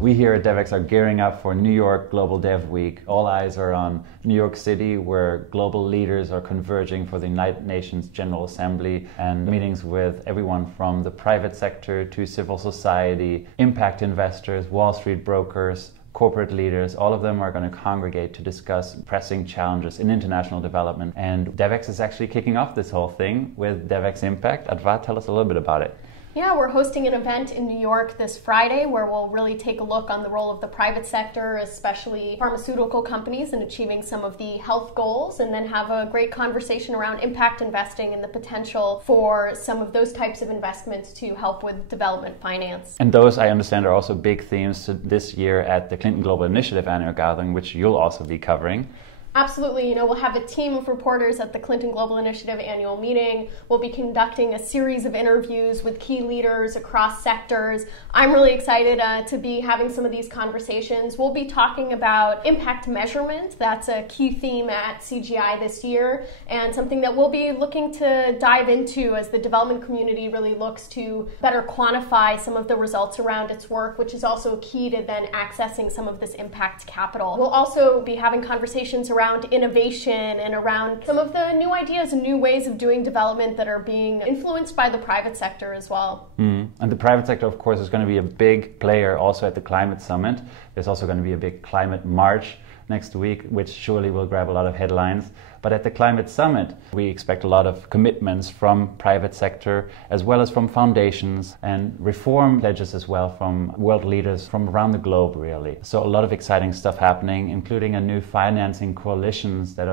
We here at Devex are gearing up for New York Global Dev Week. All eyes are on New York City, where global leaders are converging for the United Nations General Assembly and meetings with everyone from the private sector to civil society, impact investors, Wall Street brokers, corporate leaders. All of them are going to congregate to discuss pressing challenges in international development. And Devex is actually kicking off this whole thing with Devex Impact. Adva, tell us a little bit about it. Yeah, we're hosting an event in New York this Friday where we'll really take a look on the role of the private sector, especially pharmaceutical companies, in achieving some of the health goals, and then have a great conversation around impact investing and the potential for some of those types of investments to help with development finance. And those, I understand, are also big themes this year at the Clinton Global Initiative annual gathering, which you'll also be covering. Absolutely. We'll have a team of reporters at the Clinton Global Initiative annual meeting. We'll be conducting a series of interviews with key leaders across sectors. I'm really excited to be having some of these conversations. We'll be talking about impact measurement. That's a key theme at CGI this year, and something that we'll be looking to dive into as the development community really looks to better quantify some of the results around its work, which is also key to then accessing some of this impact capital. We'll also be having conversations around innovation and around some of the new ideas and new ways of doing development that are being influenced by the private sector as well. And the private sector, of course, is going to be a big player also at the Climate Summit. There's also going to be a big climate march next week, which surely will grab a lot of headlines. But at the Climate Summit, we expect a lot of commitments from private sector, as well as from foundations, and reform pledges as well from world leaders from around the globe, really. So a lot of exciting stuff happening, including a new financing coalitions that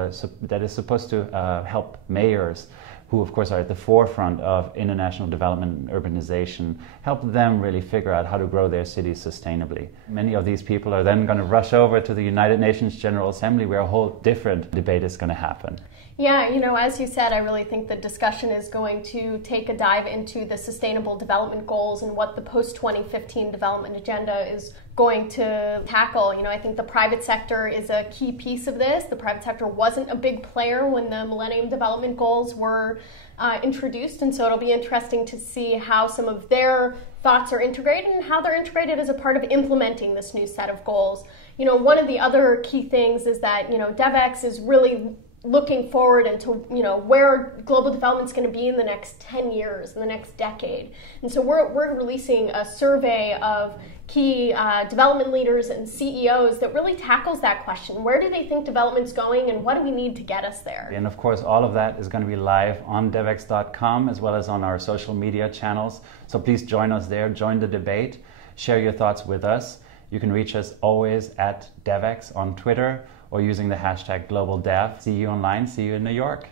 is supposed to help mayors, who of course are at the forefront of international development and urbanization, help them really figure out how to grow their cities sustainably. Many of these people are then going to rush over to the United Nations General Assembly, where a whole different debate is going to happen. Yeah, as you said, I really think the discussion is going to take a dive into the Sustainable Development Goals and what the post-2015 development agenda is going to tackle. I think the private sector is a key piece of this. The private sector wasn't a big player when the Millennium Development Goals were introduced, and so it'll be interesting to see how some of their thoughts are integrated and how they're integrated as a part of implementing this new set of goals. One of the other key things is that, Devex is really looking forward into where global development is going to be in the next 10 years, in the next decade. And so we're releasing a survey of key development leaders and CEOs that really tackles that question. Where do they think development's going, and what do we need to get us there? And of course, all of that is going to be live on Devex.com as well as on our social media channels. So please join us there, join the debate, share your thoughts with us. You can reach us always at Devex on Twitter or using the hashtag GlobalDev. See you online, see you in New York.